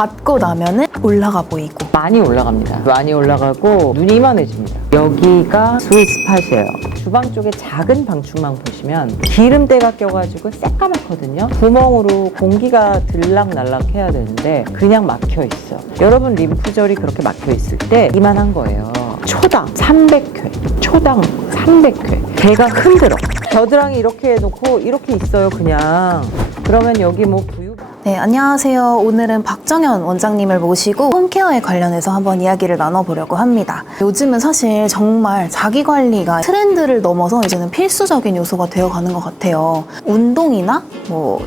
받고 나면은 올라가 보이고. 많이 올라갑니다. 많이 올라가고 눈이 이만해집니다. 여기가 스윗 스팟이에요. 주방 쪽에 작은 방충망 보시면 기름때가 껴가지고 새까맣거든요. 구멍으로 공기가 들락날락 해야 되는데 그냥 막혀 있어. 여러분 림프절이 그렇게 막혀 있을 때 이만한 거예요. 초당 300회. 초당 300회. 배가 흔들어. 겨드랑이 이렇게 해놓고 이렇게 있어요, 그냥. 그러면 여기 뭐 부유. 네, 안녕하세요. 오늘은 박정현 원장님을 모시고 홈케어에 관련해서 한번 이야기를 나눠보려고 합니다. 요즘은 사실 정말 자기관리가 트렌드를 넘어서 이제는 필수적인 요소가 되어가는 것 같아요. 운동이나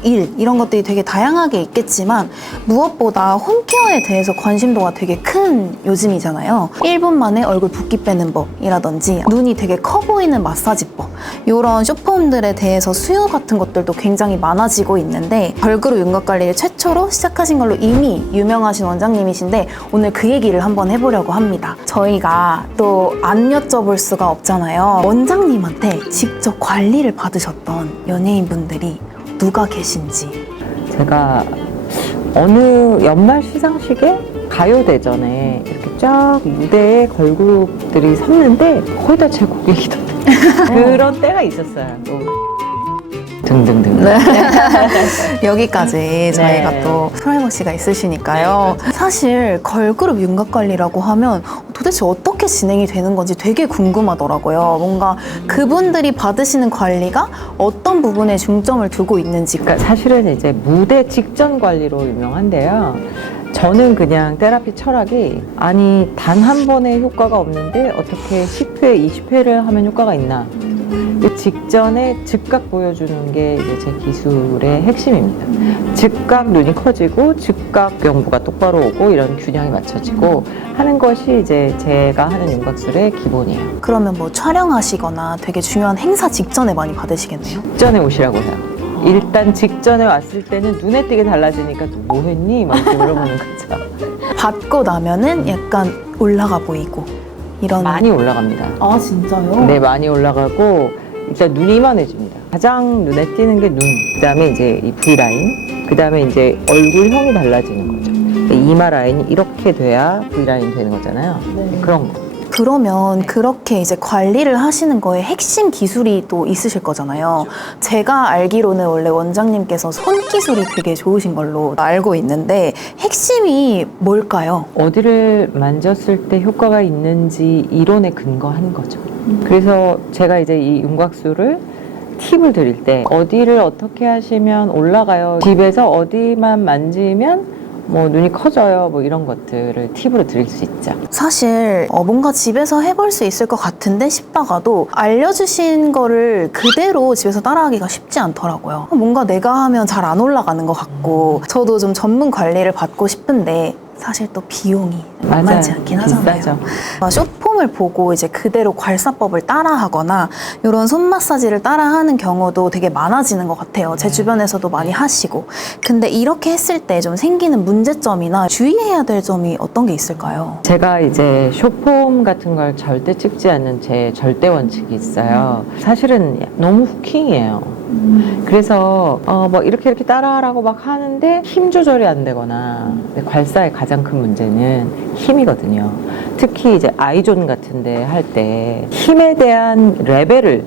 일 이런 것들이 되게 다양하게 있겠지만 무엇보다 홈케어에 대해서 관심도가 되게 큰 요즘이잖아요. 1분 만에 얼굴 붓기 빼는 법이라든지 눈이 되게 커 보이는 마사지법, 이런 쇼폼들에 대해서 수요 같은 것들도 굉장히 많아지고 있는데 걸그룹 윤곽관리를 최초로 시작하신 걸로 이미 유명하신 원장님이신데 오늘 그 얘기를 한번 해보려고 합니다. 저희가 또 안 여쭤볼 수가 없잖아요. 원장님한테 직접 관리를 받으셨던 연예인분들이 누가 계신지. 제가 어느 연말 시상식에 가요대전에 이렇게 쫙 무대에 걸그룹들이 섰는데 거의 다 제 고객이던데 그런 때가 있었어요. 등등등. 네. 여기까지 저희가 네. 또 프라이버시가 있으시니까요. 사실 걸그룹 윤곽관리라고 하면 도대체 어떻게 진행이 되는 건지 되게 궁금하더라고요. 뭔가 그분들이 받으시는 관리가 어떤 부분에 중점을 두고 있는지. 그러니까 사실은 이제 무대 직전 관리로 유명한데요. 저는 그냥 테라피 철학이 아니 단 한 번의 효과가 없는데 어떻게 10회, 20회를 하면 효과가 있나. 그 직전에 즉각 보여주는 게 이제 제 기술의 핵심입니다. 즉각 눈이 커지고 즉각 명부가 똑바로 오고 이런 균형이 맞춰지고 하는 것이 이제 제가 하는 윤곽술의 기본이에요. 그러면 뭐 촬영하시거나 되게 중요한 행사 직전에 많이 받으시겠네요? 직전에 오시라고 해요. 일단 직전에 왔을 때는 눈에 띄게 달라지니까 뭐 했니? 막 이렇게 물어보는 거죠. 받고 나면은 약간 올라가 보이고 이런. 많이 올라갑니다. 아, 진짜요? 네, 많이 올라가고 일단 눈이 이만해집니다. 가장 눈에 띄는 게 눈, 그 다음에 이제 이 V라인, 그 다음에 이제 얼굴형이 달라지는 거죠. 이마 라인이 이렇게 돼야 V라인 되는 거잖아요. 네. 그런 거. 그러면 그렇게 이제 관리를 하시는 거에 핵심 기술이 또 있으실 거잖아요. 제가 알기로는 원래 원장님께서 손 기술이 되게 좋으신 걸로 알고 있는데 핵심이 뭘까요? 어디를 만졌을 때 효과가 있는지 이론에 근거한 거죠. 그래서 제가 이제 이 윤곽술을 팁을 드릴 때 어디를 어떻게 하시면 올라가요. 집에서 어디만 만지면 뭐 눈이 커져요. 뭐 이런 것들을 팁으로 드릴 수 있죠. 사실 뭔가 집에서 해볼 수 있을 것 같은데 싶다가도 알려주신 거를 그대로 집에서 따라하기가 쉽지 않더라고요. 뭔가 내가 하면 잘 안 올라가는 것 같고 저도 좀 전문 관리를 받고 싶은데 사실 또 비용이 만만치 않긴 하잖아요. 비싸죠. 쇼폼을 보고 이제 그대로 괄사법을 따라하거나 이런 손 마사지를 따라하는 경우도 되게 많아지는 것 같아요. 제 주변에서도 많이 하시고. 근데 이렇게 했을 때 좀 생기는 문제점이나 주의해야 될 점이 어떤 게 있을까요? 제가 이제 쇼폼 같은 걸 절대 찍지 않는 제 절대 원칙이 있어요. 사실은 너무 후킹이에요. 그래서 뭐 이렇게 따라하라고 막 하는데 힘 조절이 안 되거나 괄사의 가장 큰 문제는 힘이거든요. 특히 이제 아이존 같은데 할 때 힘에 대한 레벨을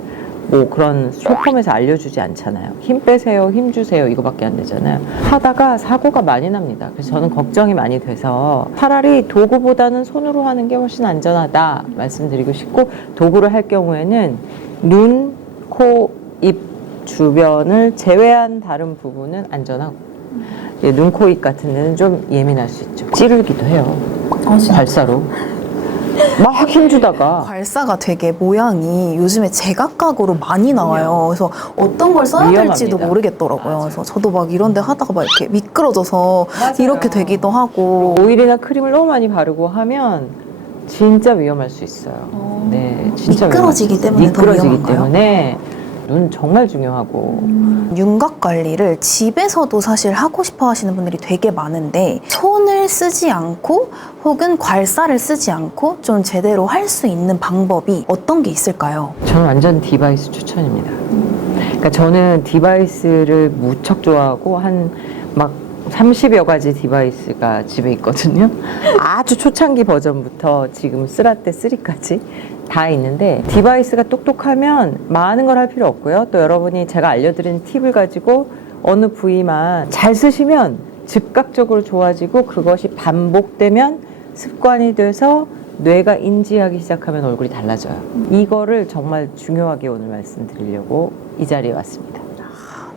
뭐 그런 쇼폼에서 알려주지 않잖아요. 힘 빼세요, 힘 주세요 이거밖에 안 되잖아요. 하다가 사고가 많이 납니다. 그래서 저는 걱정이 많이 돼서 차라리 도구보다는 손으로 하는 게 훨씬 안전하다 말씀드리고 싶고, 도구를 할 경우에는 눈, 코, 입 주변을 제외한 다른 부분은 안전하고 눈, 코, 입 같은 데는 좀 예민할 수 있죠. 찌르기도 해요. 괄사로 막 힘주다가. 괄사가 되게 모양이 요즘에 제각각으로 많이 나와요. 그래서 어떤 걸 써야 될지도 위험합니다. 모르겠더라고요. 맞아요. 그래서 저도 막 이런 데 하다가 막 이렇게 미끄러져서 맞아요. 이렇게 되기도 하고. 오일이나 크림을 너무 많이 바르고 하면 진짜 위험할 수 있어요. 네, 진짜 미끄러지기 때문에 더 미끄러지기 위험한가요? 때문에 눈 정말 중요하고. 윤곽 관리를 집에서도 사실 하고 싶어 하시는 분들이 되게 많은데 손을 쓰지 않고 혹은 괄사를 쓰지 않고 좀 제대로 할 수 있는 방법이 어떤 게 있을까요? 저는 완전 디바이스 추천입니다. 그러니까 저는 디바이스를 무척 좋아하고 한 막 30여 가지 디바이스가 집에 있거든요. 아주 초창기 버전부터 지금 쓰라떼 3까지 다 있는데, 디바이스가 똑똑하면 많은 걸 할 필요 없고요. 또 여러분이 제가 알려드린 팁을 가지고 어느 부위만 잘 쓰시면 즉각적으로 좋아지고, 그것이 반복되면 습관이 돼서 뇌가 인지하기 시작하면 얼굴이 달라져요. 이거를 정말 중요하게 오늘 말씀드리려고 이 자리에 왔습니다.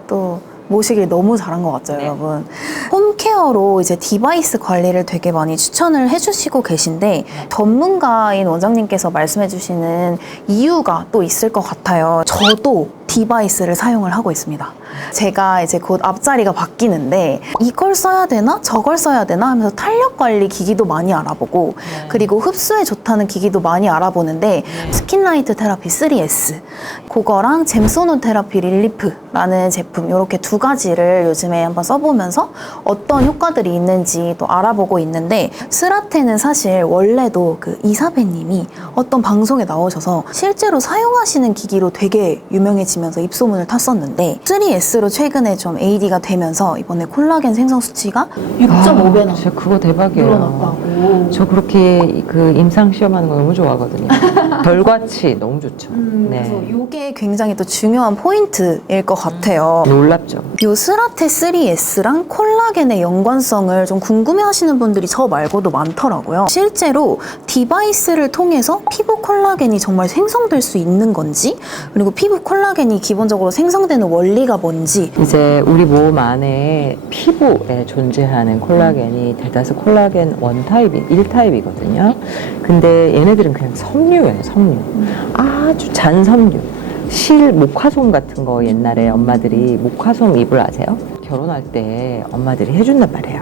또 모시길 너무 잘한 것 같죠, 네. 여러분. 홈케어로 이제 디바이스 관리를 되게 많이 추천을 해주시고 계신데, 전문가인 원장님께서 말씀해주시는 이유가 또 있을 것 같아요. 저도 디바이스를 사용을 하고 있습니다. 제가 이제 곧 앞자리가 바뀌는데 이걸 써야 되나 저걸 써야 되나 하면서 탄력 관리 기기도 많이 알아보고, 그리고 흡수에 좋다는 기기도 많이 알아보는데, 스킨라이트 테라피 3S 그거랑 잼소노 테라피 릴리프라는 제품, 이렇게 두 가지를 요즘에 한번 써보면서 어떤 효과들이 있는지 또 알아보고 있는데, 스라테는 사실 원래도 그 이사배님이 어떤 방송에 나오셔서 실제로 사용하시는 기기로 되게 유명해지면서 입소문을 탔었는데, 3S로 최근에 좀 AD가 되면서 이번에 콜라겐 생성 수치가 6.5배나 진짜 그거 대박이에요. 늘어났다고. 저 그렇게 그 임상 시험하는 거 너무 좋아하거든요. 결과치 너무 좋죠. 그래서 이게 굉장히 또 중요한 포인트일 것 같아요. 놀랍죠. 요 스라테 3S랑 콜라겐의 연관성을 좀 궁금해하시는 분들이 저 말고도 많더라고요. 실제로 디바이스를 통해서 피부 콜라겐이 정말 생성될 수 있는 건지, 그리고 피부 콜라겐이 기본적으로 생성되는 원리가 뭔지. 이제 우리 몸 안에 피부에 존재하는 콜라겐이 대다수 콜라겐 1타입이거든요. 근데 얘네들은 그냥 섬유예요, 섬유. 아주 잔 섬유. 실 목화솜 같은 거 옛날에 엄마들이 목화솜 잎을 아세요? 결혼할 때 엄마들이 해준단 말이에요.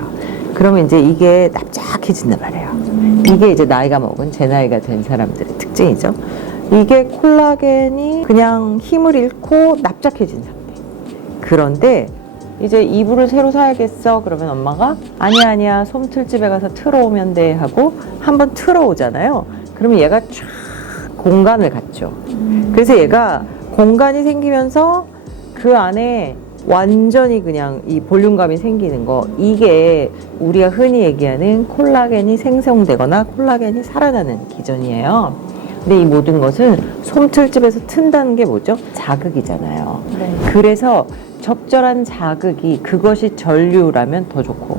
그러면 이제 이게 납작해진단 말이에요. 이게 이제 나이가 먹은 제 나이가 된 사람들의 특징이죠. 이게 콜라겐이 그냥 힘을 잃고 납작해진 상태. 그런데 이제 이불을 새로 사야겠어 그러면 엄마가 아니야 솜틀집에 가서 틀어오면 돼 하고 한번 틀어오잖아요. 그러면 얘가 쫙 공간을 갖죠. 그래서 얘가 공간이 생기면서 그 안에 완전히 그냥 이 볼륨감이 생기는 거, 이게 우리가 흔히 얘기하는 콜라겐이 생성되거나 콜라겐이 살아나는 기전이에요. 근데 이 모든 것은 솜틀집에서 튼다는 게 뭐죠? 자극이잖아요. 네. 그래서 적절한 자극이, 그것이 전류라면 더 좋고,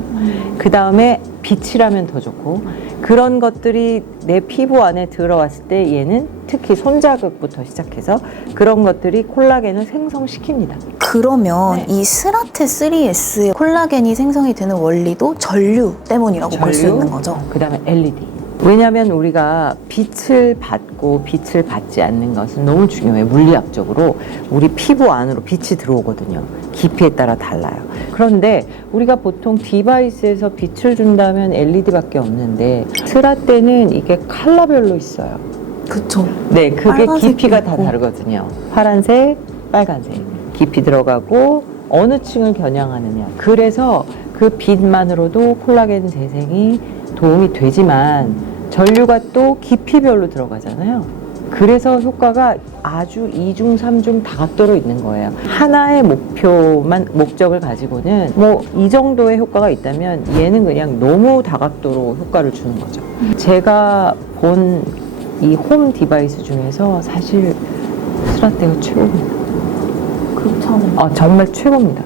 그 다음에 빛이라면 더 좋고, 그런 것들이 내 피부 안에 들어왔을 때 얘는 특히 손자극부터 시작해서 그런 것들이 콜라겐을 생성시킵니다. 그러면 네. 이 스라테 3S 콜라겐이 생성이 되는 원리도 전류 때문이라고 볼 수 있는 거죠? 그 다음에 LED. 왜냐하면 우리가 빛을 받고 빛을 받지 않는 것은 너무 중요해요. 물리학적으로 우리 피부 안으로 빛이 들어오거든요. 깊이에 따라 달라요. 그런데 우리가 보통 디바이스에서 빛을 준다면 LED밖에 없는데, 스라떼는 이게 컬러별로 있어요. 그쵸. 네, 그게 빨간색도 깊이가 다 있고. 다르거든요. 파란색, 빨간색 깊이 들어가고 어느 층을 겨냥하느냐. 그래서 그 빛만으로도 콜라겐 재생이 도움이 되지만 전류가 또 깊이별로 들어가잖아요. 그래서 효과가 아주 2중, 3중 다각도로 있는 거예요. 하나의 목적을 가지고는 뭐 이 정도의 효과가 있다면 얘는 그냥 너무 다각도로 효과를 주는 거죠. 제가 본 이 홈 디바이스 중에서 사실 스라떼가 최고입니다. 그렇죠. 정말 최고입니다.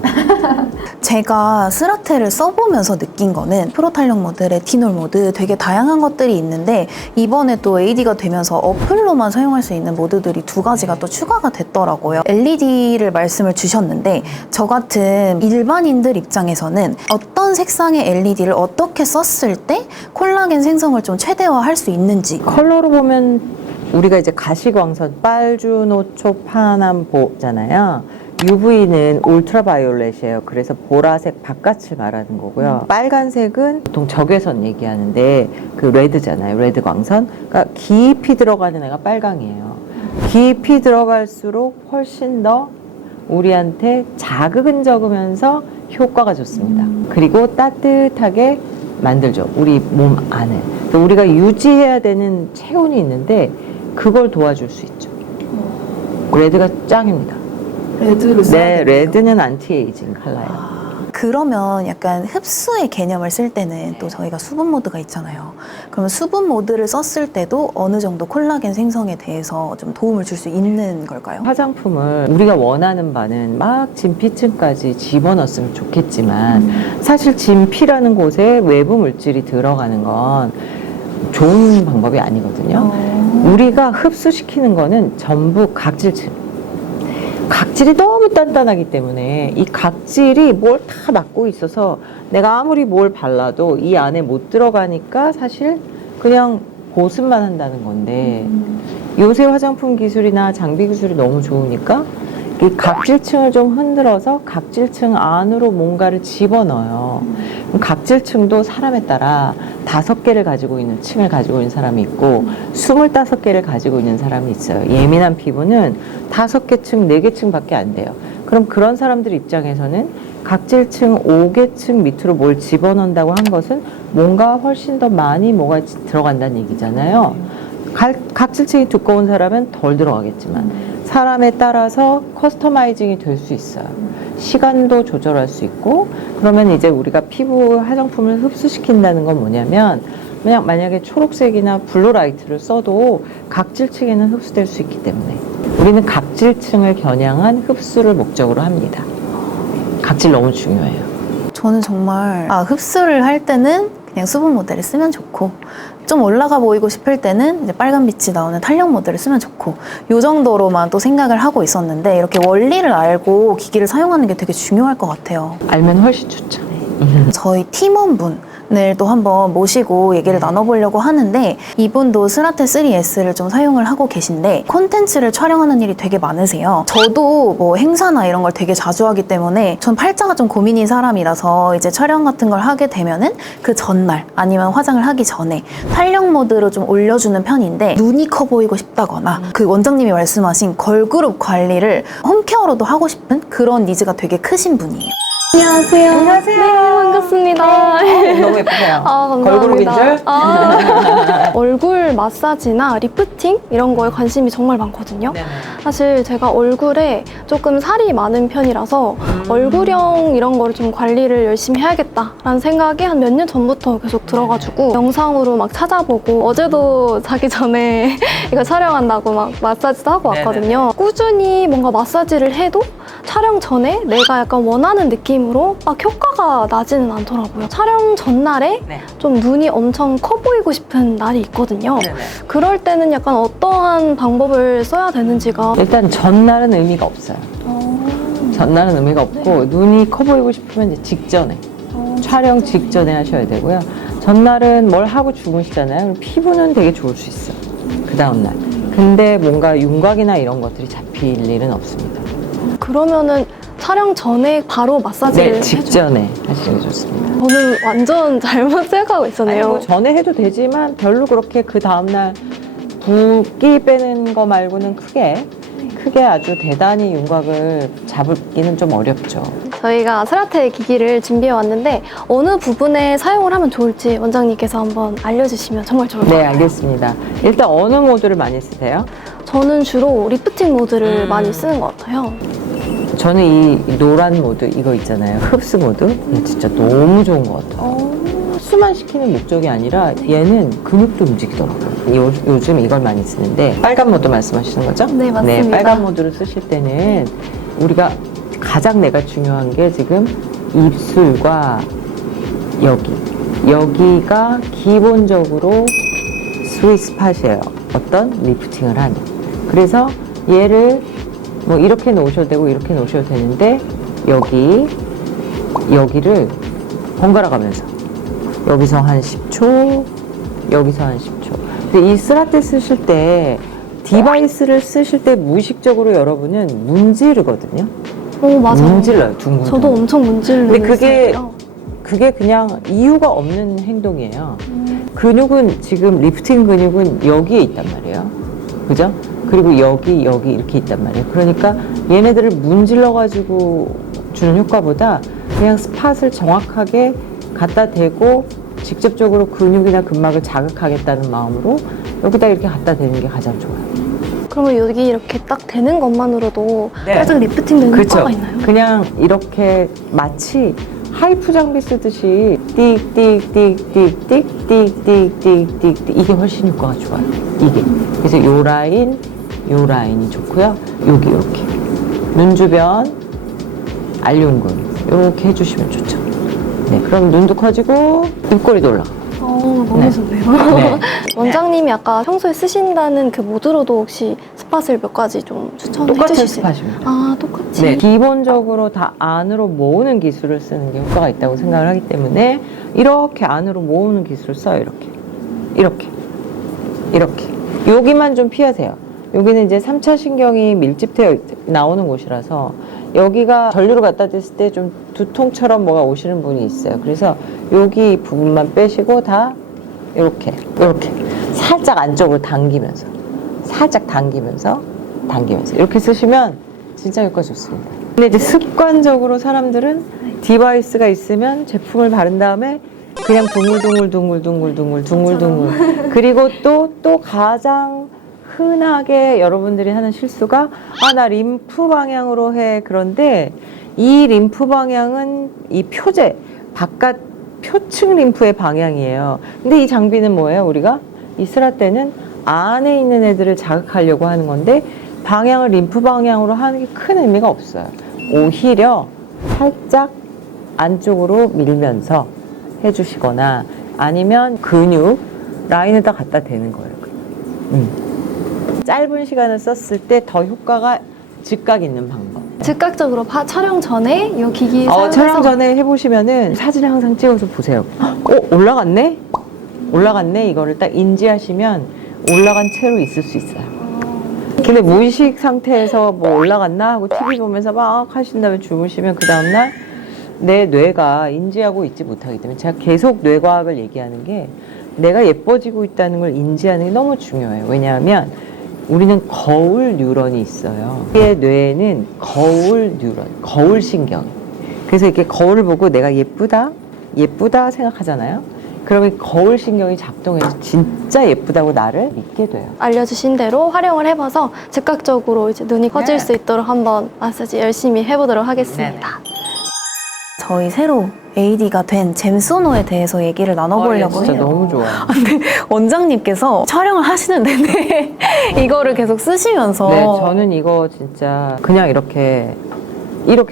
제가 스라테를 써보면서 느낀 거는 프로탄력 모드, 레티놀 모드 되게 다양한 것들이 있는데, 이번에 또 AD가 되면서 어플로만 사용할 수 있는 모드들이 두 가지가 또 추가가 됐더라고요. LED를 말씀을 주셨는데, 저 같은 일반인들 입장에서는 어떤 색상의 LED를 어떻게 썼을 때 콜라겐 생성을 좀 최대화할 수 있는지. 컬러로 보면 우리가 이제 가시광선 빨주노초 파남보잖아요. UV는 울트라바이올렛이에요. 그래서 보라색 바깥을 말하는 거고요. 빨간색은 보통 적외선 얘기하는데 그 레드잖아요. 레드 광선. 그러니까 깊이 들어가는 애가 빨강이에요. 깊이 들어갈수록 훨씬 더 우리한테 자극은 적으면서 효과가 좋습니다. 그리고 따뜻하게 만들죠. 우리 몸 안에. 또 우리가 유지해야 되는 체온이 있는데 그걸 도와줄 수 있죠. 레드가 짱입니다. 레드를 써야 네, 되네요. 레드는 안티에이징 컬러예요. 그러면 약간 흡수의 개념을 쓸 때는 또 저희가 수분 모드가 있잖아요. 그러면 수분 모드를 썼을 때도 어느 정도 콜라겐 생성에 대해서 좀 도움을 줄 수 있는 걸까요? 화장품을 우리가 원하는 바는 막 진피층까지 집어넣었으면 좋겠지만 사실 진피라는 곳에 외부 물질이 들어가는 건 좋은 방법이 아니거든요. 우리가 흡수시키는 거는 전부 각질층. 각질이 너무 단단하기 때문에 이 각질이 뭘 다 막고 있어서 내가 아무리 뭘 발라도 이 안에 못 들어가니까 사실 그냥 보습만 한다는 건데 요새 화장품 기술이나 장비 기술이 너무 좋으니까 이 각질층을 좀 흔들어서 각질층 안으로 뭔가를 집어넣어요. 그럼 각질층도 사람에 따라 5개를 가지고 있는 층을 가지고 있는 사람이 있고 25개를 가지고 있는 사람이 있어요. 예민한 피부는 5개 층, 4개 층밖에 안 돼요. 그럼 그런 사람들 입장에서는 각질층 5개 층 밑으로 뭘 집어넣는다고 한 것은 뭔가 훨씬 더 많이 뭐가 들어간다는 얘기잖아요. 각질층이 두꺼운 사람은 덜 들어가겠지만 사람에 따라서 커스터마이징이 될 수 있어요. 시간도 조절할 수 있고 그러면 이제 우리가 피부 화장품을 흡수시킨다는 건 뭐냐면 그냥 만약에 초록색이나 블루라이트를 써도 각질층에는 흡수될 수 있기 때문에 우리는 각질층을 겨냥한 흡수를 목적으로 합니다. 각질 너무 중요해요. 저는 정말 흡수를 할 때는 그냥 수분 모델을 쓰면 좋고 좀 올라가 보이고 싶을 때는 이제 빨간 빛이 나오는 탄력 모델을 쓰면 좋고 이 정도로만 또 생각을 하고 있었는데 이렇게 원리를 알고 기기를 사용하는 게 되게 중요할 것 같아요. 알면 훨씬 좋죠. 저희 팀원분을 또 한번 모시고 얘기를 나눠보려고 하는데 이분도 스라테 3S를 좀 사용을 하고 계신데 콘텐츠를 촬영하는 일이 되게 많으세요. 저도 뭐 행사나 이런 걸 되게 자주 하기 때문에 전 팔자가 좀 고민인 사람이라서 이제 촬영 같은 걸 하게 되면은 그 전날 아니면 화장을 하기 전에 탄력 모드로 좀 올려주는 편인데 눈이 커 보이고 싶다거나 그 원장님이 말씀하신 걸그룹 관리를 홈케어로도 하고 싶은 그런 니즈가 되게 크신 분이에요. 안녕하세요. 안녕하세요. 네, 반갑습니다. 너무 예쁘세요. 감사합니다. 걸그룹인 줄? 얼굴 마사지나 리프팅 이런 거에 관심이 정말 많거든요. 네네. 사실 제가 얼굴에 조금 살이 많은 편이라서 얼굴형 이런 거를 좀 관리를 열심히 해야겠다라는 생각이 한 몇 년 전부터 계속 들어가지고 영상으로 막 찾아보고 어제도 자기 전에 이거 촬영한다고 막 마사지도 하고 왔거든요. 꾸준히 뭔가 마사지를 해도 촬영 전에 내가 약간 원하는 느낌으로 막 효과가 나지는 않더라고요. 촬영 전날에 네. 좀 눈이 엄청 커 보이고 싶은 날이 있거든요. 네네. 그럴 때는 약간 어떠한 방법을 써야 되는지가 일단 전날은 의미가 없어요. 전날은 의미가 없고 눈이 커 보이고 싶으면 이제 직전에 촬영 직전에 하셔야 되고요. 전날은 뭘 하고 주무시잖아요. 그럼 피부는 되게 좋을 수 있어요. 그 다음날. 근데 뭔가 윤곽이나 이런 것들이 잡힐 일은 없습니다. 그러면은 촬영 전에 바로 마사지를 네, 직전에 하시는 게 좋습니다. 저는 완전 잘못 생각하고 아니, 있었네요. 뭐 전에 해도 되지만 별로 그렇게 그 다음날 붓기 빼는 거 말고는 크게 아주 대단히 윤곽을 잡기는 좀 어렵죠. 저희가 스라테 기기를 준비해 왔는데 어느 부분에 사용을 하면 좋을지 원장님께서 한번 알려주시면 정말 좋을 것 네, 같아요. 알겠습니다. 일단 어느 모드를 많이 쓰세요? 저는 주로 리프팅 모드를 많이 쓰는 것 같아요. 저는 이 노란 모드 이거 있잖아요. 흡수 모드. 이거 진짜 너무 좋은 것 같아요. 흡수만 시키는 목적이 아니라 얘는 근육도 움직이더라고요. 요즘 이걸 많이 쓰는데 빨간 모드 말씀하시는 거죠? 네, 맞습니다. 네, 빨간 모드를 쓰실 때는 우리가 가장 내가 중요한 게 지금 입술과 여기가 기본적으로 스윗 스팟이에요. 어떤 리프팅을 하는. 그래서 얘를 뭐 이렇게 놓으셔도 되고 이렇게 놓으셔도 되는데 여기를 번갈아 가면서 여기서 한 10초, 여기서 한 10초. 근데 이 스라테 쓰실 때 디바이스를 쓰실 때 무의식적으로 여러분은 문지르거든요. 맞아요. 문질러요, 둥근. 저도 엄청 문지르는 근데 그게 스타일이에요. 그게 그냥 이유가 없는 행동이에요. 근육은 지금 리프팅 근육은 여기에 있단 말이에요. 그죠? 그리고 여기 이렇게 있단 말이에요. 그러니까 얘네들을 문질러 가지고 주는 효과보다 그냥 스팟을 정확하게 갖다 대고 직접적으로 근육이나 근막을 자극하겠다는 마음으로 여기다 이렇게 갖다 대는 게 가장 좋아요. 그러면 여기 이렇게 딱 되는 것만으로도 네. 살짝 리프팅 되는 그렇죠. 효과가 있나요? 그냥 이렇게 마치 하이프 장비 쓰듯이 띡띡띡띡띡띡띡띡띡 이게 훨씬 효과가 좋아요. 이게. 그래서 요 라인이 좋고요. 여기 이렇게 눈 주변 알륜근 이렇게 해주시면 좋죠. 네, 그럼 눈도 커지고 입꼬리도 올라가. 너무 네. 좋네요. 네. 원장님이 아까 평소에 쓰신다는 그 모드로도 혹시 스팟을 몇 가지 좀 추천해 똑같은 주실 수 있나요? 스팟입니다. 아, 똑같이? 네, 기본적으로 다 안으로 모으는 기술을 쓰는 게 효과가 있다고 생각을 하기 때문에 이렇게 안으로 모으는 기술을 써요. 이렇게 여기만 좀 피하세요. 여기는 이제 3차 신경이 밀집되어 나오는 곳이라서 여기가 전류를 갖다 댔을 때 좀 두통처럼 뭐가 오시는 분이 있어요. 그래서 여기 부분만 빼시고 다 이렇게 살짝 안쪽으로 당기면서 이렇게 쓰시면 진짜 효과 좋습니다. 근데 이제 습관적으로 사람들은 디바이스가 있으면 제품을 바른 다음에 그냥 둥글둥글 그리고 또 가장 흔하게 여러분들이 하는 실수가 나 림프 방향으로 해. 그런데 이 림프 방향은 이 표제 바깥 표층 림프의 방향이에요. 근데 이 장비는 뭐예요? 우리가 이 스라 때는 안에 있는 애들을 자극하려고 하는 건데 방향을 림프 방향으로 하는 게 큰 의미가 없어요. 오히려 살짝 안쪽으로 밀면서 해주시거나 아니면 근육 라인에다 갖다 대는 거예요. 짧은 시간을 썼을 때 더 효과가 즉각 있는 방법. 즉각적으로 촬영 전에 이 기기 사용해서 촬영 전에 해보시면은 사진을 항상 찍어서 보세요. 올라갔네? 이거를 딱 인지하시면 올라간 채로 있을 수 있어요. 근데 무의식 상태에서 뭐 올라갔나 하고 TV 보면서 막 하신 다음에 주무시면 그 다음날 내 뇌가 인지하고 있지 못하기 때문에 제가 계속 뇌과학을 얘기하는 게 내가 예뻐지고 있다는 걸 인지하는 게 너무 중요해요. 왜냐하면 우리는 거울 뉴런이 있어요. 우리의 뇌에는 거울 뉴런, 거울 신경. 그래서 이렇게 거울을 보고 내가 예쁘다 생각하잖아요. 그러면 거울 신경이 작동해서 진짜 예쁘다고 나를 믿게 돼요. 알려주신 대로 활용을 해봐서 즉각적으로 이제 눈이 커질 수 있도록 한번 마사지 열심히 해보도록 하겠습니다. 저희 새로 AD가 된 잼소노에 대해서 얘기를 나눠보려고 진짜 해요. 너무 좋아요. 근데 원장님께서 촬영을 하시는 내내 이거를 계속 쓰시면서 네, 저는 이거 진짜 그냥 이렇게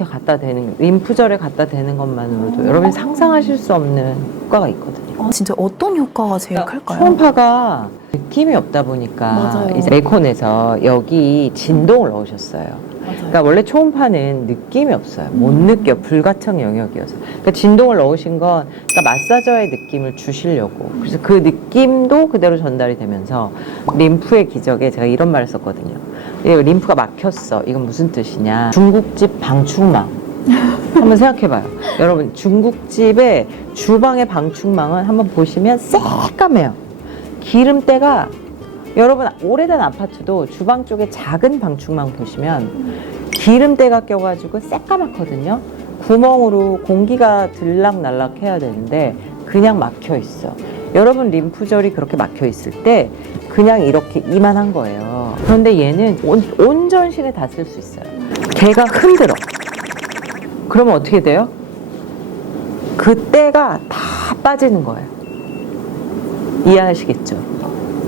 갖다 대는, 림프절에 갖다 대는 것만으로도 여러분이 상상하실 수 없는 효과가 있거든요. 진짜 어떤 효과가 제일 클까요? 초음파가 느낌이 없다 보니까 맞아요. 이제 레콘에서 여기 진동을 넣으셨어요. 그러니까 원래 초음파는 느낌이 없어요. 못 느껴. 불가청 영역이어서. 그러니까 진동을 넣으신 건 그러니까 마사저의 느낌을 주시려고. 그래서 그 느낌도 그대로 전달이 되면서 림프의 기적에 제가 이런 말을 썼거든요. 림프가 막혔어. 이건 무슨 뜻이냐. 중국집 방충망. 한번 생각해봐요. 여러분, 중국집의 주방의 방충망은 한번 보시면 새까매요. 기름때가 여러분 오래된 아파트도 주방 쪽에 작은 방충망 보시면 기름때가 껴가지고 새까맣거든요. 구멍으로 공기가 들락날락 해야 되는데 그냥 막혀 있어. 여러분 림프절이 그렇게 막혀 있을 때 그냥 이렇게 이만한 거예요. 그런데 얘는 온 전신에 다 쓸 수 있어요. 걔가 흔들어. 그러면 어떻게 돼요? 그 때가 다 빠지는 거예요. 이해하시겠죠?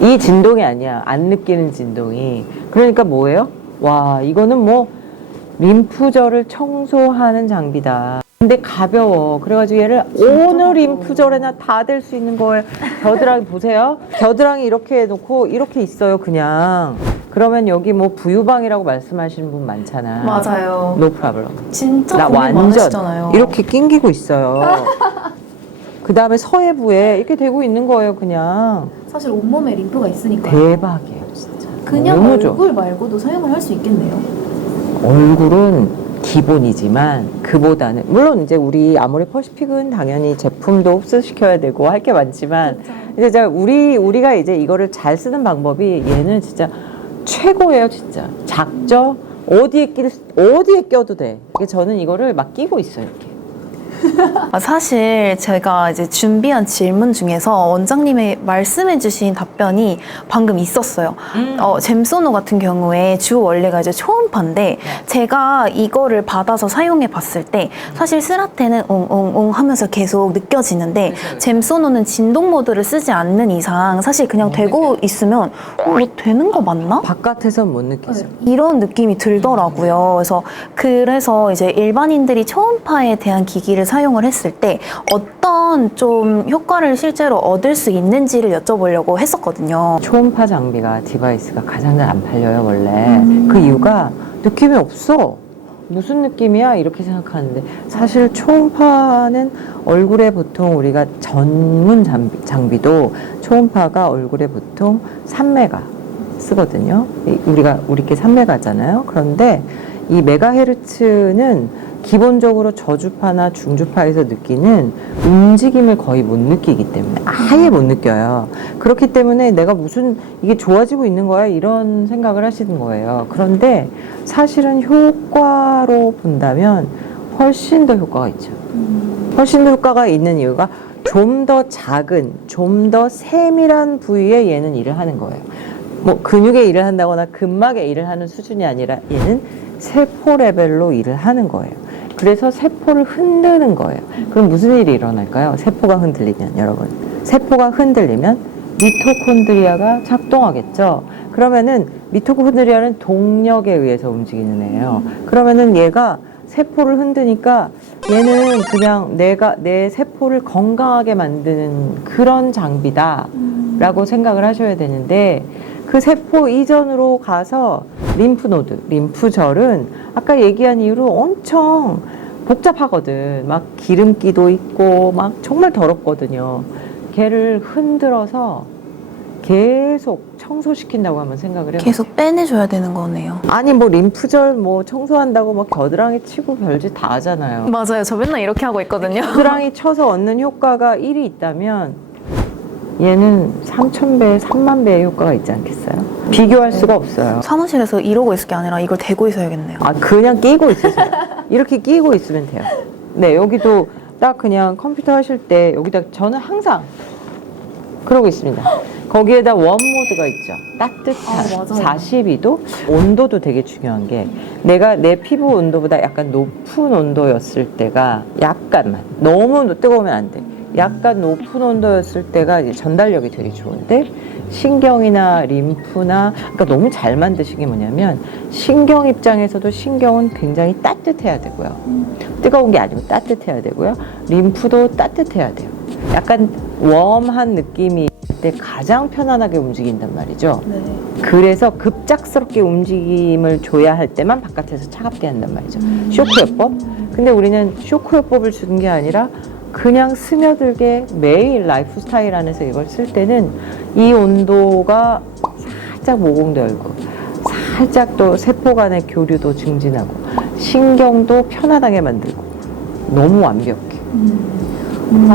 이 진동이 아니야. 안 느끼는 진동이. 그러니까 뭐예요? 와, 이거는 뭐 림프절을 청소하는 장비다. 근데 가벼워. 그래가지고 얘를 어느 림프절에나 다 댈 수 있는 거예요. 겨드랑이 보세요. 겨드랑이 이렇게 해놓고 이렇게 있어요. 그냥. 그러면 여기 뭐 부유방이라고 말씀하시는 분 많잖아. 맞아요. No problem. 진짜 나 고민 완전 많으시잖아요. 이렇게 낑기고 있어요. 그 다음에 서해부에 이렇게 되고 있는 거예요. 그냥. 사실 온몸에 림프가 있으니까 대박이에요, 진짜. 그냥 너무 좋아. 얼굴 말고도 사용을 할 수 있겠네요. 얼굴은 기본이지만 그보다는 물론 이제 우리 아모레 퍼시픽은 당연히 제품도 흡수시켜야 되고 할 게 많지만 이제 제가 우리가 이제 이거를 잘 쓰는 방법이 얘는 진짜 최고예요, 진짜. 작죠? 어디에 껴도 돼. 저는 이거를 막 끼고 있어요, 이렇게. 사실 제가 이제 준비한 질문 중에서 원장님의 말씀해주신 답변이 방금 있었어요. 잼소노 같은 경우에 주 원리가 이제 초음파인데 제가 이거를 받아서 사용해 봤을 때 사실 스라테는 옹옹옹 하면서 계속 느껴지는데 잼소노는 진동 모드를 쓰지 않는 이상 사실 그냥 되고 있으면 뭐 되는 거 맞나? 바깥에선 못 느끼죠. 이런 느낌이 들더라고요. 그래서 이제 일반인들이 초음파에 대한 기기를 사용을 했을 때 어떤 좀 효과를 실제로 얻을 수 있는지를 여쭤보려고 했었거든요. 초음파 장비가 디바이스가 가장 잘 안 팔려요, 원래. 그 이유가 느낌이 없어. 무슨 느낌이야? 이렇게 생각하는데 사실 초음파는 얼굴에 보통 우리가 전문 장비도 초음파가 얼굴에 보통 3메가 쓰거든요. 우리께 3메가잖아요. 그런데 이 메가헤르츠는 기본적으로 저주파나 중주파에서 느끼는 움직임을 거의 못 느끼기 때문에 아예 못 느껴요. 그렇기 때문에 내가 무슨 이게 좋아지고 있는 거야 이런 생각을 하시는 거예요. 그런데 사실은 효과로 본다면 훨씬 더 효과가 있죠. 훨씬 더 효과가 있는 이유가 좀 더 작은, 좀 더 세밀한 부위에 얘는 일을 하는 거예요. 뭐 근육에 일을 한다거나 근막에 일을 하는 수준이 아니라 얘는 세포 레벨로 일을 하는 거예요. 그래서 세포를 흔드는 거예요. 그럼 무슨 일이 일어날까요? 세포가 흔들리면, 여러분. 세포가 흔들리면 미토콘드리아가 작동하겠죠. 그러면은 미토콘드리아는 동력에 의해서 움직이는 애예요. 그러면은 얘가 세포를 흔드니까 얘는 그냥 내 세포를 건강하게 만드는 그런 장비다 라고 생각을 하셔야 되는데 그 세포 이전으로 가서 림프노드, 림프절은 아까 얘기한 이유로 엄청 복잡하거든. 막 기름기도 있고 막 정말 더럽거든요. 걔를 흔들어서 계속 청소시킨다고 한번 생각을 해요. 계속 빼내줘야 되는 거네요. 아니 뭐 림프절 뭐 청소한다고 막 겨드랑이 치고 별짓 다 하잖아요. 맞아요. 저 맨날 이렇게 하고 있거든요. 겨드랑이 쳐서 얻는 효과가 1이 있다면 얘는 3,000배, 3만 배의 효과가 있지 않겠어요? 비교할 수가 없어요. 사무실에서 이러고 있을 게 아니라 이걸 대고 있어야겠네요. 아, 그냥 끼고 있으세요. 이렇게 끼고 있으면 돼요. 네, 여기도 딱 그냥 컴퓨터 하실 때 여기다 저는 항상 그러고 있습니다. 거기에다 원 모드가 있죠. 따뜻한 42도. 온도도 되게 중요한 게 내가 내 피부 온도보다 약간 높은 온도였을 때가 약간만 너무 뜨거우면 안 돼. 약간 높은 온도였을 때가 이제 전달력이 되게 좋은데 신경이나 림프나 그러니까 너무 잘 만드신 게 뭐냐면 신경 입장에서도 신경은 굉장히 따뜻해야 되고요. 뜨거운 게 아니고 따뜻해야 되고요. 림프도 따뜻해야 돼요. 약간 웜한 느낌이 때 가장 편안하게 움직인단 말이죠. 네. 그래서 급작스럽게 움직임을 줘야 할 때만 바깥에서 차갑게 한단 말이죠. 쇼크요법. 근데 우리는 쇼크요법을 주는 게 아니라 그냥 스며들게 매일 라이프 스타일 안에서 이걸 쓸 때는 이 온도가 살짝 모공도 열고 살짝 또 세포 간의 교류도 증진하고 신경도 편안하게 만들고 너무 완벽해.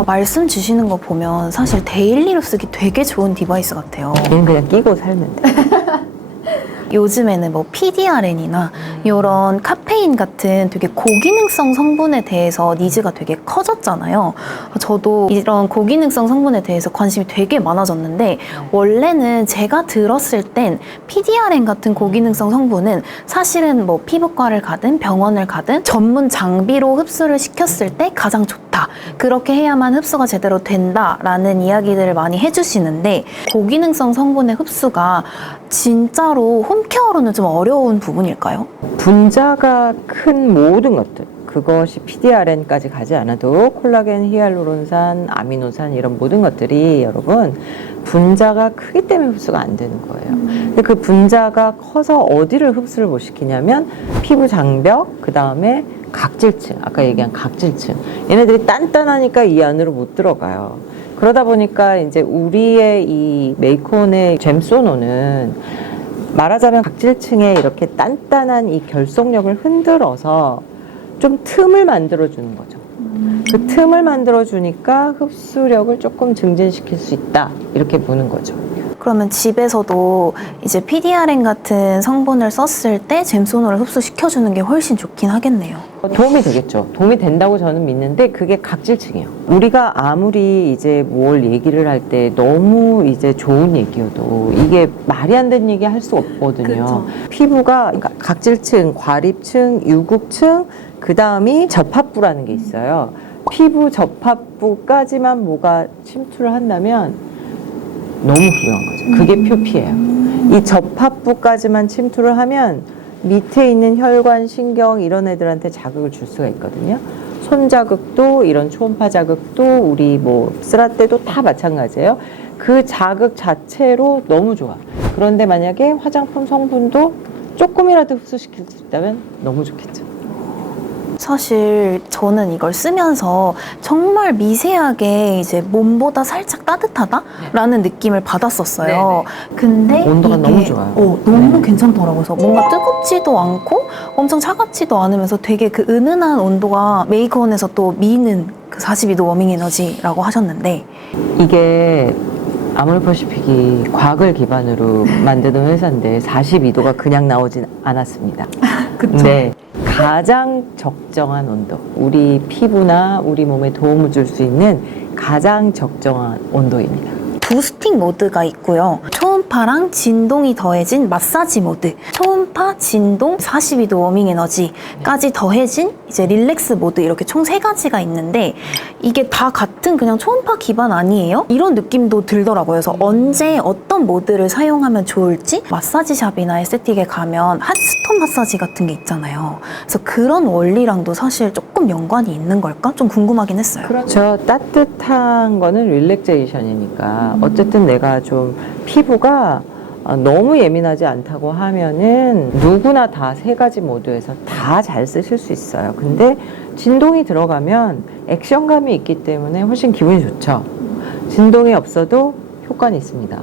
말씀 주시는 거 보면 사실 데일리로 쓰기 되게 좋은 디바이스 같아요. 얘는 그냥 끼고 살면 돼. 요즘에는 뭐 PDRN이나 이런 카페인 같은 되게 고기능성 성분에 대해서 니즈가 되게 커졌잖아요. 저도 이런 고기능성 성분에 대해서 관심이 되게 많아졌는데 원래는 제가 들었을 땐 PDRN 같은 고기능성 성분은 사실은 뭐 피부과를 가든 병원을 가든 전문 장비로 흡수를 시켰을 때 가장 좋다. 그렇게 해야만 흡수가 제대로 된다라는 이야기들을 많이 해주시는데 고기능성 성분의 흡수가 진짜로 홈케어로는 좀 어려운 부분일까요? 분자가 큰 모든 것들 그것이 PDRN까지 가지 않아도 콜라겐, 히알루론산, 아미노산 이런 모든 것들이 여러분 분자가 크기 때문에 흡수가 안 되는 거예요. 근데 그 분자가 커서 어디를 흡수를 못 시키냐면 피부 장벽, 그 다음에 각질층, 아까 얘기한 각질층. 얘네들이 단단하니까 이 안으로 못 들어가요. 그러다 보니까 이제 우리의 이 메이콘의 잼소노는 말하자면 각질층에 이렇게 단단한 이 결속력을 흔들어서 좀 틈을 만들어주는 거죠. 그 틈을 만들어주니까 흡수력을 조금 증진시킬 수 있다. 이렇게 보는 거죠. 그러면 집에서도 이제 PDRN 같은 성분을 썼을 때 잼소노를 흡수시켜주는 게 훨씬 좋긴 하겠네요. 도움이 되겠죠. 도움이 된다고 저는 믿는데 그게 각질층이에요. 우리가 아무리 이제 뭘 얘기를 할 때 너무 이제 좋은 얘기여도 이게 말이 안 되는 얘기 할 수 없거든요. 그쵸. 피부가 그러니까 각질층, 과립층, 유국층, 그 다음이 접합부라는 게 있어요. 피부 접합부까지만 뭐가 침투를 한다면 너무 훌륭한 거죠. 그게 표피예요. 이 접합부까지만 침투를 하면 밑에 있는 혈관, 신경 이런 애들한테 자극을 줄 수가 있거든요. 손 자극도 이런 초음파 자극도 우리 뭐 쓰라떼도 다 마찬가지예요. 그 자극 자체로 너무 좋아. 그런데 만약에 화장품 성분도 조금이라도 흡수시킬 수 있다면 너무 좋겠죠. 사실 저는 이걸 쓰면서 정말 미세하게 이제 몸보다 살짝 따뜻하다라는 느낌을 받았었어요. 근데 온도가 이게 너무 좋아요. 너무 네. 괜찮더라고요. 그래서 뭔가 뜨겁지도 않고 엄청 차갑지도 않으면서 되게 그 은은한 온도가 메이크온에서 또 미는 그 42도 워밍 에너지라고 하셨는데 이게 아모레퍼시픽이 과학을 기반으로 만드는 회사인데 42도가 그냥 나오진 않았습니다. 그쵸? 네. 가장 적정한 온도, 우리 피부나 우리 몸에 도움을 줄 수 있는 가장 적정한 온도입니다. 부스팅 모드가 있고요. 초음파랑 진동이 더해진 마사지 모드, 초음파, 진동, 42도 워밍 에너지까지 더해진 이제 릴렉스 모드 이렇게 총 3가지가 있는데 이게 다 같은 그냥 초음파 기반 아니에요? 이런 느낌도 들더라고요. 그래서 언제 어떤 모드를 사용하면 좋을지 마사지샵이나 에스테틱에 가면 핫스톤 마사지 같은 게 있잖아요. 그래서 그런 원리랑도 사실 조금 연관이 있는 걸까? 좀 궁금하긴 했어요. 그렇죠. 따뜻한 거는 릴렉제이션이니까 어쨌든 내가 좀 피부가 너무 예민하지 않다고 하면은 누구나 다 3가지 모드에서 다 잘 쓰실 수 있어요. 근데 진동이 들어가면 액션감이 있기 때문에 훨씬 기분이 좋죠. 진동이 없어도 효과는 있습니다.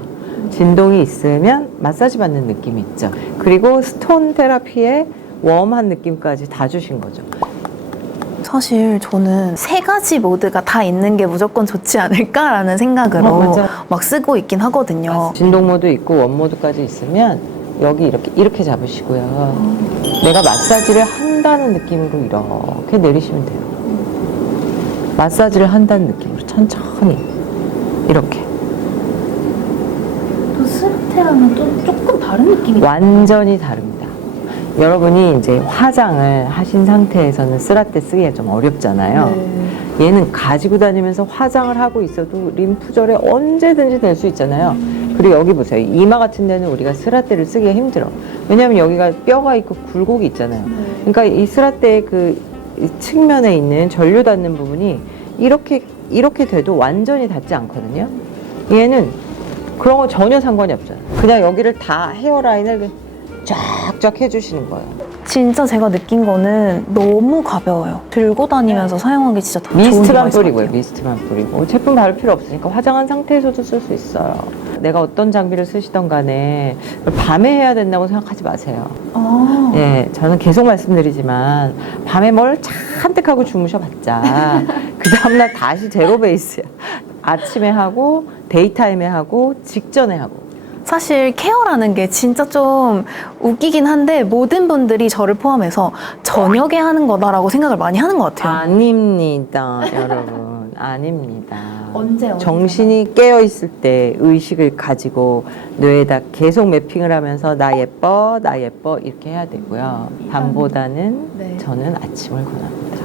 진동이 있으면 마사지 받는 느낌이 있죠. 그리고 스톤 테라피에 웜한 느낌까지 다 주신 거죠. 사실 저는 3가지 모드가 다 있는 게 무조건 좋지 않을까라는 생각으로 맞아요. 막 쓰고 있긴 하거든요. 진동 모드 있고 원 모드까지 있으면 여기 이렇게 잡으시고요. 내가 마사지를 한다는 느낌으로 이렇게 내리시면 돼요. 마사지를 한다는 느낌으로 천천히 이렇게. 또 스라테랑은 또 조금 다른 느낌이 완전히 다릅니다. 여러분이 이제 화장을 하신 상태에서는 쓰라떼 쓰기가 좀 어렵잖아요. 얘는 가지고 다니면서 화장을 하고 있어도 림프절에 언제든지 될 수 있잖아요. 그리고 여기 보세요. 이마 같은 데는 우리가 쓰라떼를 쓰기가 힘들어. 왜냐하면 여기가 뼈가 있고 굴곡이 있잖아요. 그러니까 이 쓰라떼의 그 측면에 있는 전류 닿는 부분이 이렇게 돼도 완전히 닿지 않거든요. 얘는 그런 거 전혀 상관이 없잖아요. 그냥 여기를 다 헤어라인을 쫙쫙 해주시는 거예요. 진짜 제가 느낀 거는 너무 가벼워요. 들고 다니면서 사용하기 진짜 더 좋은 미스트만 디바이스 뿌리고요. 같아요. 미스트만 뿌리고 제품 바를 필요 없으니까 화장한 상태에서도 쓸 수 있어요. 내가 어떤 장비를 쓰시던 간에 밤에 해야 된다고 생각하지 마세요. 아, 예, 저는 계속 말씀드리지만 밤에 뭘 잔뜩 하고 주무셔봤자 그 다음날 다시 제로 베이스야. 아침에 하고 데이타임에 하고 직전에 하고. 사실 케어라는 게 진짜 좀 웃기긴 한데 모든 분들이 저를 포함해서 저녁에 하는 거다라고 생각을 많이 하는 것 같아요. 아닙니다, 여러분. 아닙니다. 언제? 정신이 깨어 있을 때 의식을 가지고 뇌에다 계속 매핑을 하면서 나 예뻐 이렇게 해야 되고요. 밤보다는 네. 저는 아침을 권합니다.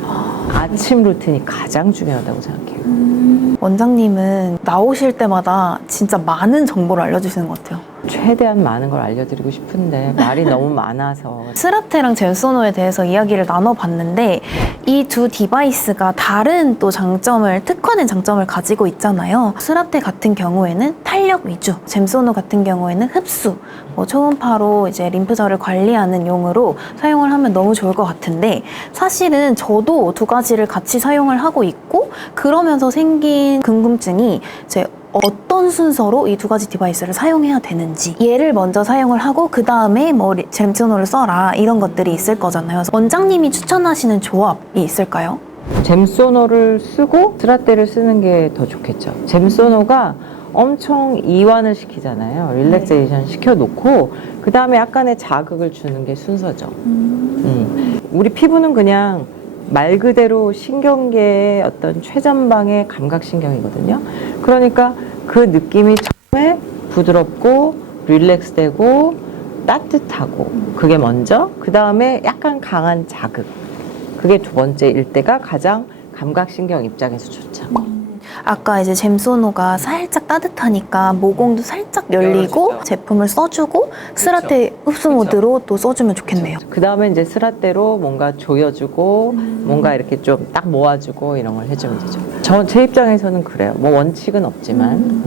아침 루틴이 가장 중요하다고 생각해요. 원장님은 나오실 때마다 진짜 많은 정보를 알려주시는 것 같아요. 최대한 많은 걸 알려드리고 싶은데 말이 너무 많아서. 스라테랑 잼소노에 대해서 이야기를 나눠봤는데 이 두 디바이스가 다른 또 장점을, 특화된 장점을 가지고 있잖아요. 스라테 같은 경우에는 탄력 위주, 잼소노 같은 경우에는 흡수, 초음파로 이제 림프절을 관리하는 용으로 사용을 하면 너무 좋을 것 같은데 사실은 저도 2가지를 같이 사용을 하고 있고 그러면서 생긴 궁금증이 이제 어떤 순서로 이 2가지 디바이스를 사용해야 되는지, 얘를 먼저 사용을 하고 그 다음에 뭐 잼소노를 써라 이런 것들이 있을 거잖아요. 그래서 원장님이 추천하시는 조합이 있을까요? 잼소노를 쓰고 스라떼를 쓰는 게 더 좋겠죠. 잼소노가 엄청 이완을 시키잖아요. 릴렉세이션 시켜놓고 그 다음에 약간의 자극을 주는 게 순서죠. 우리 피부는 그냥 말 그대로 신경계의 어떤 최전방의 감각신경이거든요. 그러니까 그 느낌이 처음에 부드럽고 릴렉스되고 따뜻하고 그게 먼저, 그 다음에 약간 강한 자극, 그게 두 번째일 때가 가장 감각신경 입장에서 좋죠. 아까 이제 잼소노가 살짝 따뜻하니까 모공도 살짝 열리고 열어주죠. 제품을 써주고 스라테 흡수 모드로 또 써주면 좋겠네요. 그 다음에 이제 스라떼로 뭔가 조여주고 뭔가 이렇게 좀 딱 모아주고 이런 걸 해주면 되죠. 제 입장에서는 그래요. 뭐 원칙은 없지만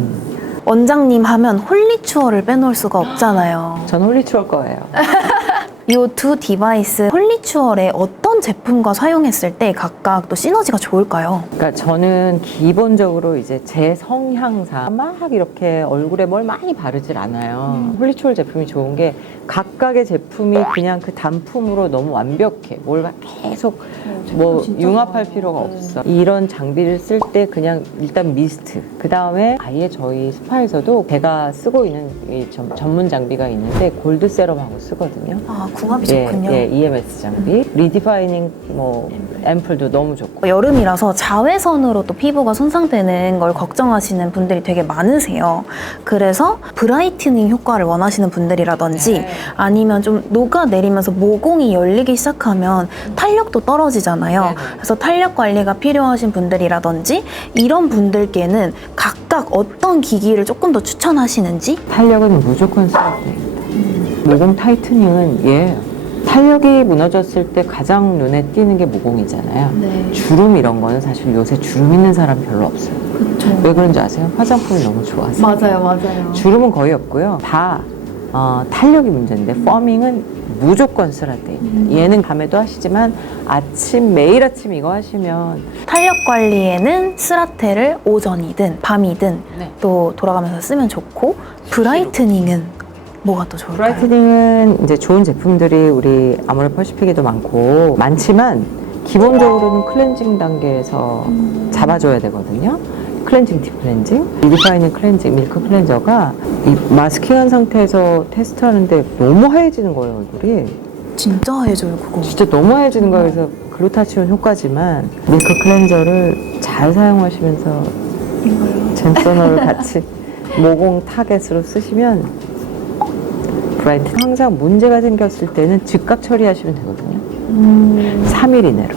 원장님 하면 홀리추어를 빼놓을 수가 없잖아요. 전 홀리추어일 거예요. 이 두 디바이스 홀리추얼에 어떤 제품과 사용했을 때 각각 또 시너지가 좋을까요? 그러니까 저는 기본적으로 이제 제 성향상 막 이렇게 얼굴에 뭘 많이 바르질 않아요. 홀리추얼 제품이 좋은 게 각각의 제품이 그냥 그 단품으로 너무 완벽해. 뭘 계속 뭐 융합할 필요가 없어. 이런 장비를 쓸 때 그냥 일단 미스트. 그 다음에 아예 저희 스파에서도 제가 쓰고 있는 이 전문 장비가 있는데 골드 세럼하고 쓰거든요. 아, 궁합이 좋군요. 예, EMS 장비. 리디파이닝 뭐 앰플도 너무 좋고. 여름이라서 자외선으로 또 피부가 손상되는 걸 걱정하시는 분들이 되게 많으세요. 그래서 브라이트닝 효과를 원하시는 분들이라든지 아니면 좀 녹아내리면서 모공이 열리기 시작하면 탄력도 떨어지잖아요. 그래서 탄력 관리가 필요하신 분들이라든지 이런 분들께는 각각 어떤 기기를 조금 더 추천하시는지? 탄력은 무조건 써야 돼요. 모공 타이트닝은 탄력이 무너졌을 때 가장 눈에 띄는 게 모공이잖아요. 네. 주름 이런 거는 사실 요새 주름 있는 사람 별로 없어요. 그렇죠. 왜 그런지 아세요? 화장품이 너무 좋아서. 맞아요. 주름은 거의 없고요. 다 탄력이 문제인데 퍼밍은 무조건 쓰라 때입니다. 얘는 밤에도 하시지만 매일 아침 이거 하시면 탄력 관리에는 스라테를 오전이든 밤이든 네. 또 돌아가면서 쓰면 좋고 브라이트닝은 뭐가 또 좋을까요? 브라이트닝은 이제 좋은 제품들이 우리 아모레 퍼시픽에도 많지만 기본적으로는 클렌징 단계에서 잡아줘야 되거든요. 클렌징, 딥클렌징, 리디파이닝 클렌징, 밀크 클렌저가 이 마스킹한 상태에서 테스트하는데 너무 하얘지는 거예요, 얼굴이. 진짜 하얘져요, 그거. 진짜 너무 하얘지는 거예요. 그래서 글루타치온 효과지만 밀크 클렌저를 잘 사용하시면서 잼소노를 같이 모공 타겟으로 쓰시면 브라이트 항상 문제가 생겼을 때는 즉각 처리하시면 되거든요. 3일 이내로.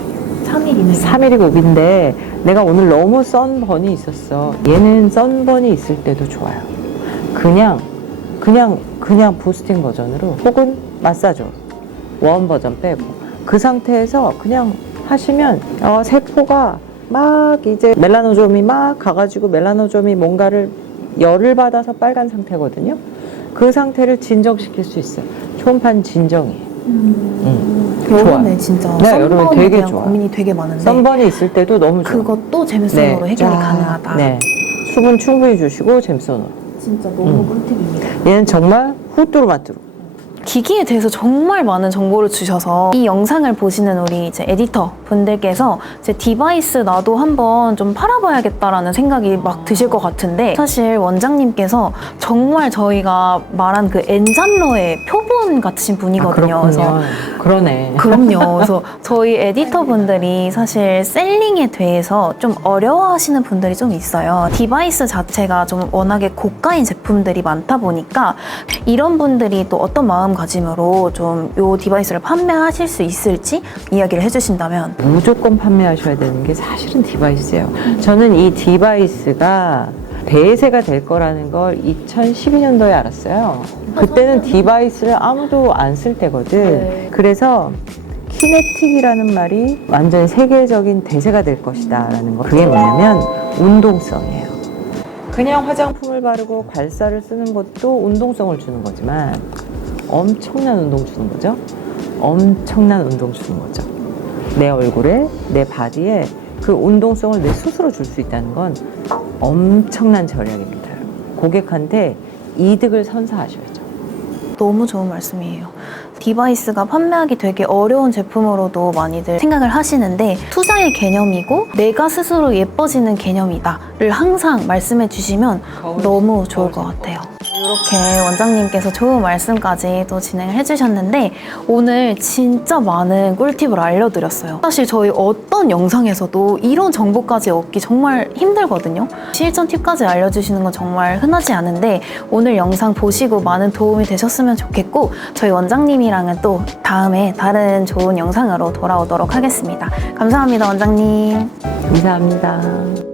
3일이고 5일인데 내가 오늘 너무 선번이 있었어. 얘는 선번이 있을 때도 좋아요. 그냥 부스팅 버전으로 혹은 마사죠. 원 버전 빼고 그 상태에서 그냥 하시면 세포가 막 이제 멜라노좀이 막 가가지고 멜라노좀이 뭔가를 열을 받아서 빨간 상태거든요. 그 상태를 진정시킬 수 있어요. 초음파는 진정이에요. 여름에 진짜 네, 여름에 선번에 되게 대한 좋아요. 고민이 되게 많은데 선번이 있을 때도 너무 좋아요. 그것도 잼소노로 해결이 가능하다. 네. 수분 충분히 주시고 잼소노. 진짜 너무 꿀팁입니다. 얘는 정말 후뚜루마뚜루. 기기에 대해서 정말 많은 정보를 주셔서 이 영상을 보시는 우리 이제 에디터 분들께서 제 디바이스 나도 한번 좀 팔아봐야겠다라는 생각이 막 드실 것 같은데 사실 원장님께서 정말 저희가 말한 그 엔잡러의 표본 같으신 분이거든요. 그래서 그러네. 그럼요. 그래서 저희 에디터 분들이 사실 셀링에 대해서 좀 어려워하시는 분들이 좀 있어요. 디바이스 자체가 좀 워낙에 고가인 제품들이 많다 보니까 이런 분들이 또 어떤 마음가짐으로 좀 이 디바이스를 판매하실 수 있을지 이야기를 해주신다면. 무조건 판매하셔야 되는 게 사실은 디바이스예요. 저는 이 디바이스가 대세가 될 거라는 걸 2012년도에 알았어요. 그때는 디바이스를 아무도 안 쓸 때거든. 그래서 키네틱이라는 말이 완전 세계적인 대세가 될 것이다 라는 거. 그게 뭐냐면 운동성이에요. 그냥 화장품을 바르고 괄사를 쓰는 것도 운동성을 주는 거지만 엄청난 운동 주는 거죠. 엄청난 운동 주는 거죠. 내 얼굴에, 내 바디에 그 운동성을 내 스스로 줄 수 있다는 건 엄청난 절약입니다. 고객한테 이득을 선사하셔야죠. 너무 좋은 말씀이에요. 디바이스가 판매하기 되게 어려운 제품으로도 많이들 생각을 하시는데 투자의 개념이고 내가 스스로 예뻐지는 개념이다를 항상 말씀해 주시면 너무 좋을 것 같아요. 이렇게 원장님께서 좋은 말씀까지 또 진행을 해주셨는데 오늘 진짜 많은 꿀팁을 알려드렸어요. 사실 저희 어떤 영상에서도 이런 정보까지 얻기 정말 힘들거든요. 실전 팁까지 알려주시는 건 정말 흔하지 않은데 오늘 영상 보시고 많은 도움이 되셨으면 좋겠고 저희 원장님이랑은 또 다음에 다른 좋은 영상으로 돌아오도록 하겠습니다. 감사합니다, 원장님. 감사합니다.